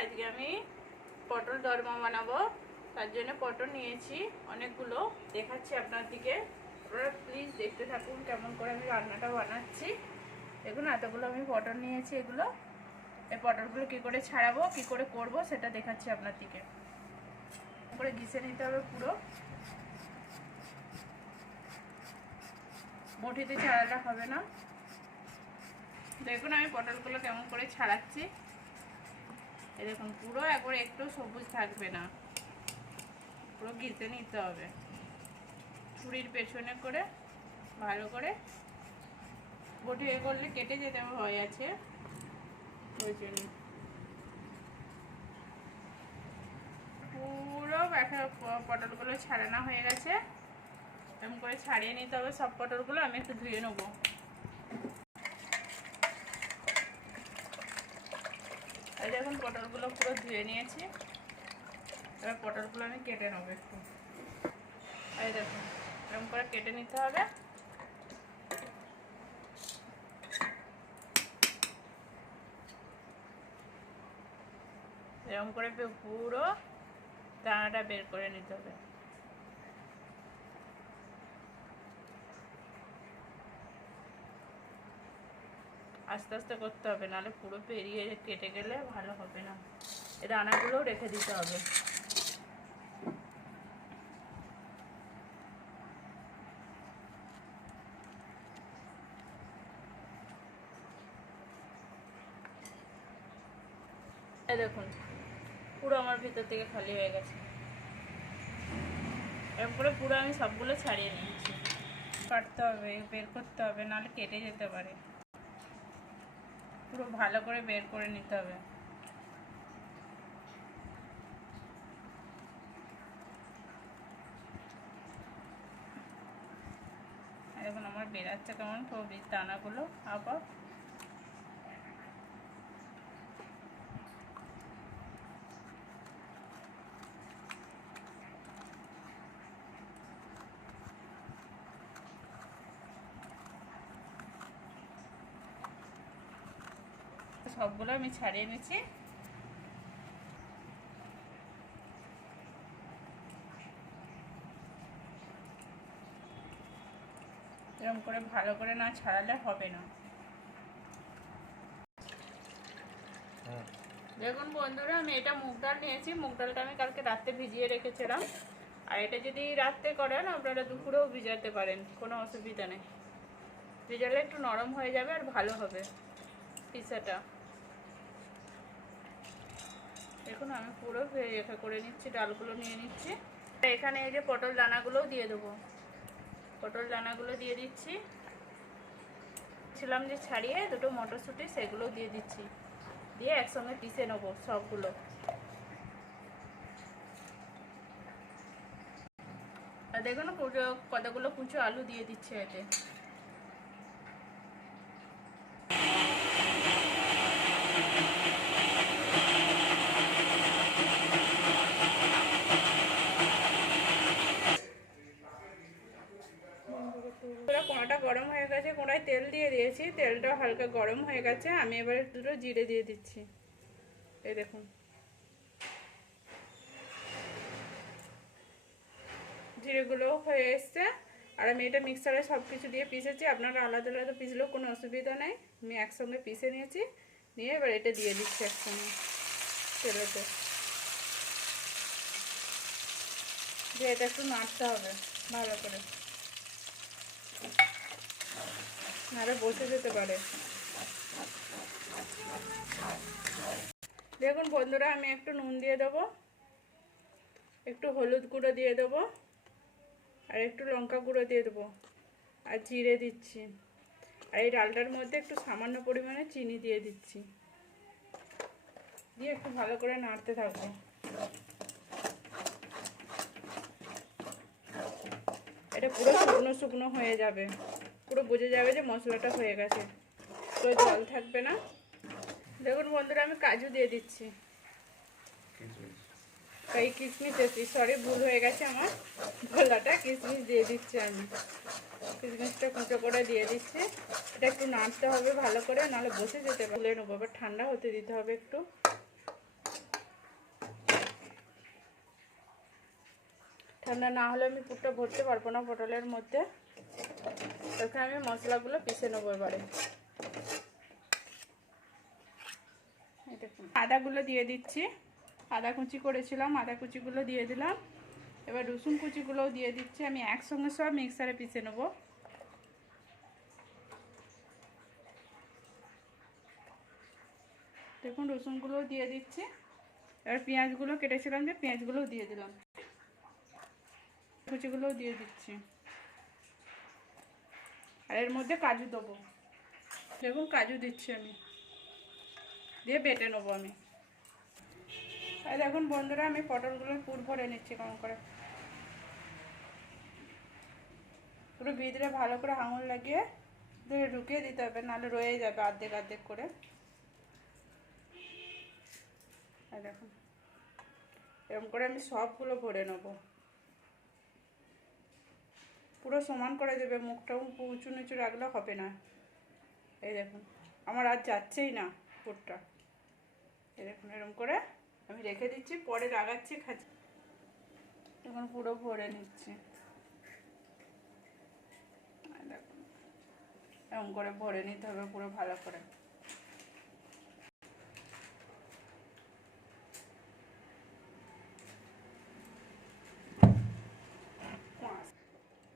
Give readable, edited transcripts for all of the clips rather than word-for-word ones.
আজকে আমি পটল দরমা বানাবো। তার জন্য পটল নিয়েছি অনেকগুলো, দেখাচ্ছি আপনার দিকে। আপনারা প্লিজ দেখতে থাকুন কেমন করে আমি রান্নাটা বানাচ্ছি। দেখুন এতগুলো আমি পটল নিয়েছি। এগুলো এই পটলগুলো কী করে ছাড়াবো, কী করে করব সেটা দেখাচ্ছি আপনার দিকে। করে ঘিষে নিতে হবে পুরো, বটিতে ছাড়ালে হবে না। দেখুন আমি পটলগুলো কেমন করে ছাড়াচ্ছি। এই দেখুন পুরো একবার একটু সবুজ থাকবে না, পুরো ঘিষে নিতে হবে। ছুরির পেছনে করে ভালো করে বটি এ করলে কেটে যেতে ভয় আছে, ওই জন্য পুরো পটলগুলো ছাড়ানো হয়ে গেছে। এরকম করে ছাড়িয়ে নিতে হবে সব পটলগুলো। আমি একটু ধুয়ে নেবো। এই দেখুন পটলগুলো পুরো ধুয়ে নিয়েছি। এবার পটলগুলো আমি কেটে নেবো একটু। এই দেখুন এরকম করে কেটে নিতে হবে। এরকম করে পুরো দানাটা বের করে নিতে হবে। আস্তে আস্তে করতে হবে, নাহলে পুরো পেরিয়ে কেটে গেলে ভালো হবে না। এই দানাগুলোও রেখে দিতে হবে। এই দেখুন পুরো আমার ভিতর থেকে খালি হয়ে গেছে। এরকম করে পুরো আমি সবগুলো ছাড়িয়ে নিয়েছি। কাটতে হবে, বের করতে হবে, নাহলে কেটে যেতে পারে। পুরো ভালো করে বের করে নিতে হবে। এখন আমার বেরাচ্ছে কেমন সবজির দানাগুলো। আবার সবগুলো আমি ছাড়িয়ে নিচ্ছি। এরকম করে ভালো করে না ছাড়ালে হবে না। দেখুন বন্ধুরা, আমি এটা মুগ ডাল নিয়েছি। মুগ ডালটা আমি কালকে রাত্রে ভিজিয়ে রেখেছিলাম। আর এটা যদি রাত্রে করেন আপনারা দুপুরেও ভিজাতে পারেন, কোনো অসুবিধা নেই। ভিজালে একটু নরম হয়ে যাবে আর ভালো হবে পিঠাটা। দেখুন আমি পুরো রেখা করে নিচ্ছি, ডালগুলো নিয়ে নিচ্ছি। এখানে এই যে পটল দানাগুলোও দিয়ে দেবো। পটল দানাগুলো দিয়ে দিচ্ছি। ছিলাম যে ছাড়িয়ে দুটো মটরশুঁটি, সেগুলো দিয়ে দিচ্ছি। দিয়ে একসঙ্গে পিষে নেবো সবগুলো। আর দেখুন কতগুলো কুচো আলু দিয়ে দিচ্ছি এতে। কোঁড়াটা গরম হয়ে গেছে, কোঁড়ায় তেল দিয়ে দিয়েছি। তেলটা হালকা গরম হয়ে গেছে। আমি এবার দুটো জিরে দিয়ে দিচ্ছি। এই দেখুন জিরেগুলো হয়ে এসছে। আর আমি এটা মিক্সারে সব কিছু দিয়ে পিষেছি। আপনারা আলাদা আলাদা পিষলেও কোনো অসুবিধা নেই। আমি একসঙ্গে পিষে নিয়েছি, নিয়ে এবার এটা দিয়ে দিচ্ছি একসঙ্গে তেলেতে। দিয়ে এটা একটু নাড়তে হবে ভালো করে, নাহলে বসে যেতে পারে। দেখুন বন্ধুরা, আমি একটু নুন দিয়ে দেবো, একটু হলুদ গুঁড়ো দিয়ে দেবো, আর একটু লঙ্কা গুঁড়ো দিয়ে দেবো, আর জিরে দিচ্ছি। আর এই ডালটার মধ্যে একটু সামান্য পরিমাণে চিনি দিয়ে দিচ্ছি। দিয়ে একটু ভালো করে নাড়তে থাকবো। এটা পুরো শুকনো শুকনো হয়ে যাবে, পুরো বুঝে যাবে যে মশলাটা হয়ে গেছে, পুরো জল থাকবে না। দেখুন বন্ধুরা, আমি কাজু দিয়ে দিচ্ছি। এই কিশমিশ দিচ্ছি, সরি ভুল হয়ে গেছে আমার গলাটা। কিশমিশ দিয়ে দিচ্ছি আমি। কিশমিশটা কুচো করে দিয়ে দিচ্ছি। এটা একটু নাড়তে হবে ভালো করে, নাহলে বসে যেতে ভুলে নেবো। এবার ঠান্ডা হতে দিতে হবে একটু। ঠান্ডা না হলে আমি পুরটা ভরতে পারবো না পটলের মধ্যে। এখানে আমি মশলাগুলো পিষে নেবো এবারে। আদাগুলো দিয়ে দিচ্ছি, আদা কুচি করেছিলাম, আদা কুচিগুলো দিয়ে দিলাম। এবার রসুন কুচিগুলোও দিয়ে দিচ্ছি। আমি একসঙ্গে সব মিক্সারে পিষে নেবো। দেখুন রসুনগুলোও দিয়ে দিচ্ছি। এবার পেঁয়াজগুলো কেটেছিলাম যে পেঁয়াজগুলোও দিয়ে দিলাম, কুচিগুলোও দিয়ে দিচ্ছি। আর এর মধ্যে কাজু দেবো। দেখুন কাজু দিচ্ছি আমি, দিয়ে বেটে নেবো আমি। আর দেখুন বন্ধুরা, আমি পটলগুলোর পুর ভরে নিচ্ছি কেমন করে। পুরো ভিতরে ভালো করে আঙুল লাগিয়ে ঢুকিয়ে দিতে হবে, নাহলে রয়ে যাবে অর্ধেক অর্ধেক করে। আর দেখুন এরকম করে আমি সবগুলো ভরে নেবো। পুরো সমান করে দেবে, মুখটা উঁচু নিচু রাখলে হবে না। এই দেখুন আমার আর যাচ্ছেই না পুরটা। এই দেখুন এরকম করে আমি রেখে দিচ্ছি, পরে লাগাচ্ছি খাচ্ছি। এখন পুরো ভরে নিচ্ছি। দেখুন এরকম করে ভরে নিতে হবে পুরো ভালো করে।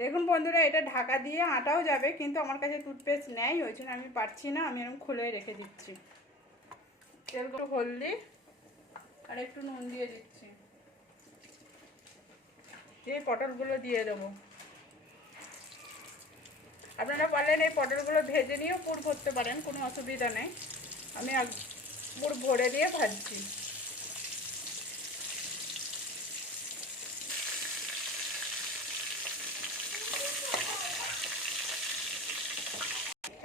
দেখুন বন্ধুরা, এটা ঢাকা দিয়ে আটাও যাবে, কিন্তু আমার কাছে টুথপেস্ট নেই, ওই জন্য আমি পারছি না। আমি এরকম খুলে রেখে দিচ্ছি। তেলগুলো হলদি আর একটু নুন দিয়ে দিচ্ছি, দিয়ে পটলগুলো দিয়ে দেবো। আপনারা বলেন এই পটলগুলো ভেজে নিয়েও পুর করতে পারেন, কোনো অসুবিধা নেই। আমি পুর ভরে দিয়ে ভাজছি।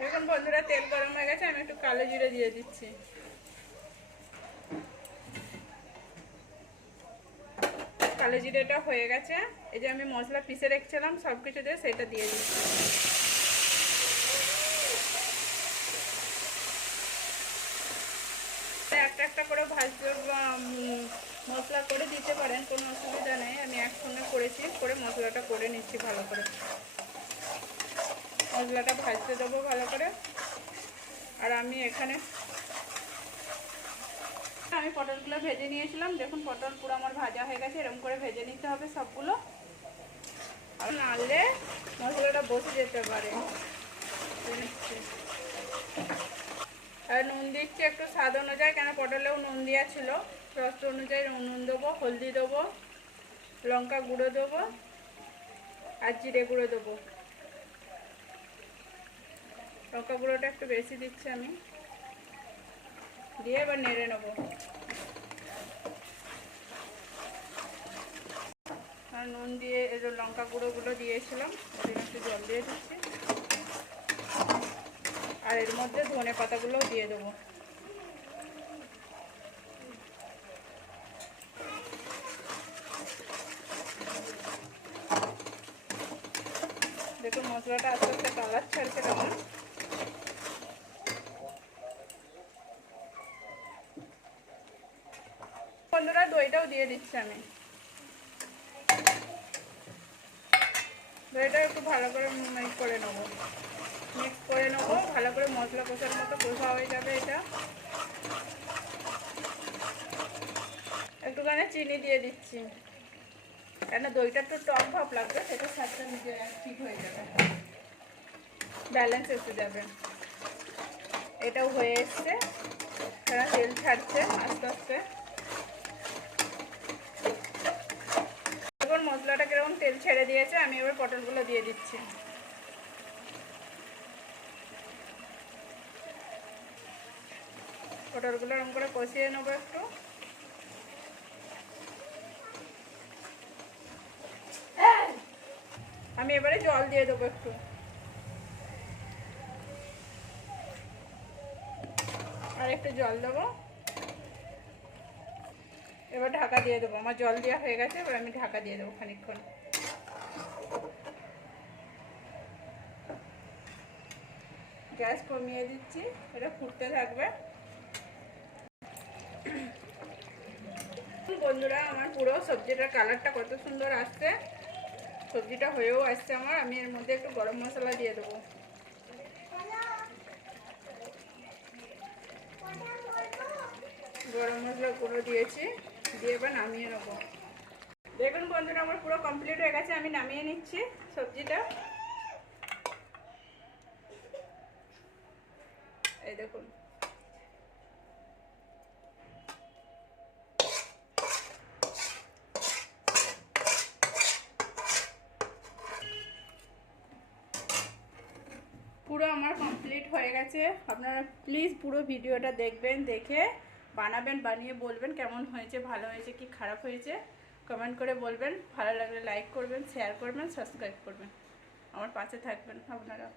এখন বন্ধুরা তেল গরম হয়ে গেছে, আমি একটু কালো জিরে দিয়ে দিচ্ছি। কালো জিরেটা হয়ে গেছে। এই যে আমি মশলা পিষে রেখেছিলাম সব কিছু দিয়ে, সেটা দিয়ে দিচ্ছি। একটা একটা করে ভাজতে মশলা করে দিতে পারেন, কোনো অসুবিধা নেই। আমি একসঙ্গে করেছি, করে মশলাটা করে নিচ্ছি ভালো করে। মশলাটা ভাজতে দেবো ভালো করে। আর আমি এখানে আমি পটলগুলো ভেজে নিয়েছিলাম। দেখুন পটল পুরো আমার ভাজা হয়ে গেছে। এরকম করে ভেজে নিতে হবে সবগুলো, আর নাড়লে মশলাটা বসে যেতে পারে। আর নুন দিচ্ছি একটু স্বাদ অনুযায়ী, কেন পটলেও নুন দেওয়া ছিল। রস অনুযায়ী নুন দেবো, হলদি দেবো, লঙ্কা গুঁড়ো দেবো আর জিরে গুঁড়ো দেবো। লঙ্কা গুঁড়োটা একটু বেশি দিচ্ছি আমি, দিয়ে এবার নেড়ে নেবো। আর নুন দিয়ে এই যে লঙ্কা গুঁড়োগুলো দিয়েছিলাম, একটু জল দিয়ে দিচ্ছি। আর এর মধ্যে ধনে পাতাগুলোও দিয়ে দেবো। দেখুন মশলাটা আস্তে আস্তে কালার ছাড়ছে কেমন। বন্ধুরা দইটাও দিয়ে দিচ্ছি আমি। দইটা একটু ভালো করে মিক্স করে নেবো, ভালো করে মশলা কষার মতো কষা হয়ে যাবে। এটা একটুখানি চিনি দিয়ে দিচ্ছি, কেন দইটা একটু টক ভাব লাগবে, সেটা স্বাদটা নিজে ঠিক হয়ে যাবে, ব্যালেন্স এসে যাবে। এটাও হয়ে এসছে, তেল ছাড়ছে আস্তে আস্তে। এখন মশলাটা কিরকম তেল ছেড়ে দিয়েছে, আমি এবার পটলগুলো দিয়ে দিচ্ছি। পটলগুলো এরকম করে কষিয়ে নেবো একটু। আমি এবারে জল দিয়ে দেবো একটু, আর একটু জল দেবো। এবার ঢাকা দিয়ে দেবো। আমার জল দেওয়া হয়ে গেছে, এবার আমি ঢাকা দিয়ে দেবো খানিকক্ষণ। গ্যাস কমিয়ে দিচ্ছি, এটা ফুটতে থাকবে। বন্ধুরা, আমার পুরো সবজিটার কালারটা কত সুন্দর আসছে। সবজিটা হয়েও আসছে আমার। আমি এর মধ্যে একটু গরম মশলা দিয়ে দেবো। গরম মশলা গুঁড়ো দিয়েছি, দিয়ে এবার নামিয়ে নেবো। দেখুন বন্ধুরা, আমার পুরো কমপ্লিট হয়ে গেছে। আমি নামিয়ে নিচ্ছি সবজিটা। এই দেখুন, পুরো আমার কমপ্লিট হয়ে গেছে। আপনারা প্লিজ পুরো ভিডিওটা দেখবেন, দেখে বানাবেন, বানিয়ে বলবেন কেমন হয়েছে, ভালো হয়েছে কি খারাপ হয়েছে কমেন্ট করে বলবেন। ভালো লাগলে লাইক করবেন, শেয়ার করবেন, সাবস্ক্রাইব করবেন, আমার পাশে থাকবেন আপনারা।